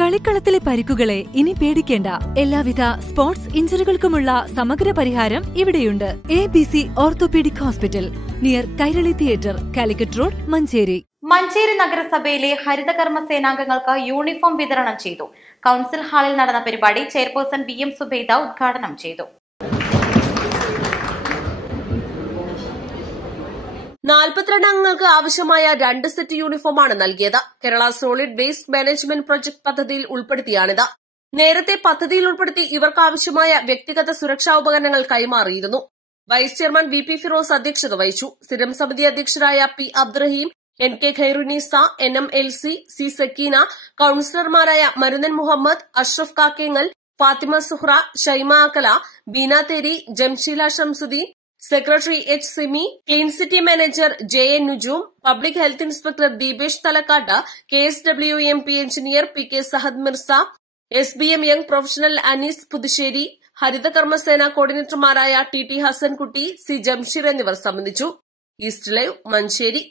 കളിക്കളത്തിലെ പരിക്കുകളെ ഇനി പേടിക്കേണ്ട. എല്ലാവിധ സ്പോർട്സ് ഇഞ്ചുറികൾക്കുമുള്ള സമഗ്ര പരിഹാരം ഇവിടെയുണ്ട്. ABC orthopaedic hospital, near Kairali theatre, Calicut road, Manjeri. Manjeri നഗരസഭയിലെ ഹരിതകർമ്മ സേനാംഗങ്ങൾക്ക് യൂണിഫോം വിതരണം ചെയ്തു. കൌൺസിൽ ഹാളിൽ നടന്ന പരിപാടി ചെയർപേഴ്സൺ BM സുബൈദ ഉദ്ഘാടനം ചെയ്തു. 42 അംഗങ്ങൾക്ക് ആവശ്യമായ 2 സെറ്റ് യൂണിഫോമാണ് നൽകിയത്. Kerala solid waste management project പദ്ധതിയിൽ ഉൾപ്പെടുത്തിയാണിത്. നേരത്തെ പദ്ധതിയിൽ ഉൾപ്പെടുത്തി ഇവർക്കാവശ്യമായ വ്യക്തിഗത സുരക്ഷാ ഉപകരണങ്ങൾ കൈമാറിയിരുന്നു. വൈസ് ചെയർമാൻ VP ഫിറോസ് അധ്യക്ഷത വഹിച്ചു. സ്ഥിരം സമിതി അധ്യക്ഷരായ P Abdurahim, NK Khairunnisa, NM LC, C Sakeena, കൌൺസിലർമാരായ Marunnan Muhammad, Ashraf Kakkengal, Fathima Suhra, Shaima Akkala, Beena Theri, Jamsheela Shamsuddin, secretary H Simi, clean city manager JN Nujoom, public health inspector Deepesh Thalakkad, KSWMP engineer PK Sahad Mirza, SBM young professional Anees Puthussery, ഹരിതകർമ്മസേന കോർഡിനേറ്റർമാരായ TT ഹസൻകുട്ടി, C ജംഷീർ എന്നിവർ സംബന്ധിച്ചു. East live, Manjeri.